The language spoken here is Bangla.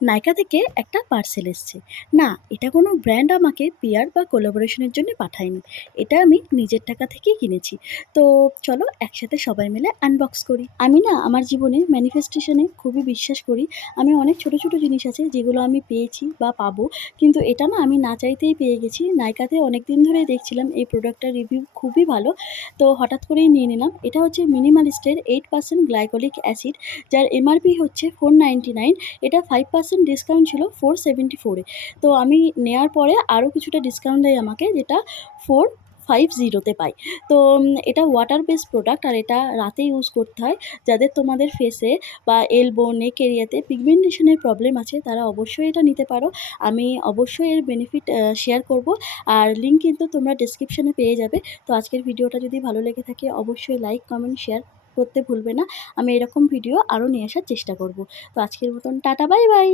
নাইকা থেকে একটা পার্সেল এসছে। না, এটা কোনো ব্র্যান্ড আমাকে পিআর বা কোলাবোরেশনের জন্য পাঠায়নি। এটা আমি নিজের টাকা থেকেই কিনেছি। তো চলো একসাথে সবাই মিলে আনবক্স করি। আমি না আমার জীবনে ম্যানিফেস্টেশনে খুবই বিশ্বাস করি। আমি অনেক ছোট, ছোট জিনিস আছে যেগুলো আমি পেয়েছি বা পাবো। কিন্তু এটা না আমি না চাইতেই পেয়ে গেছি। নাইকাতে অনেকদিন ধরেই দেখছিলাম এই প্রোডাক্টটার রিভিউ খুবই ভালো। তো হঠাৎ করেই নিয়ে নিলাম। এটা হচ্ছে মিনিমালিস্টের 8% গ্লাইকোলিক অ্যাসিড, যার এমআরপি হচ্ছে 499। এটা 5% ডিসকাউন্ট ছিল 474 এ। তো আমি নেয়ার পরে আরও কিছুটা ডিসকাউন্ট দেয় আমাকে, যেটা 450 তে পাই। তো এটা ওয়াটার বেসড প্রোডাক্ট আর এটা রাতে ইউজ করতে হয়। যাদের তোমাদের ফেসে বা এলবো, নেক এরিয়াতে পিগমেন্টেশনের প্রবলেম আছে তারা অবশ্যই এটা নিতে পারো। আমি অবশ্যই এর বেনিফিট শেয়ার করব। আর লিঙ্ক কিন্তু তোমরা ডেসক্রিপশনে পেয়ে যাবে। তো আজকের ভিডিওটা যদি ভালো লেগে থাকে অবশ্যই লাইক, কমেন্ট, শেয়ার করতে ভুলবে না। আমি এরকম ভিডিও আরও নিয়ে আসার চেষ্টা করব। তো আজকের মতন টাটা, বাই বাই।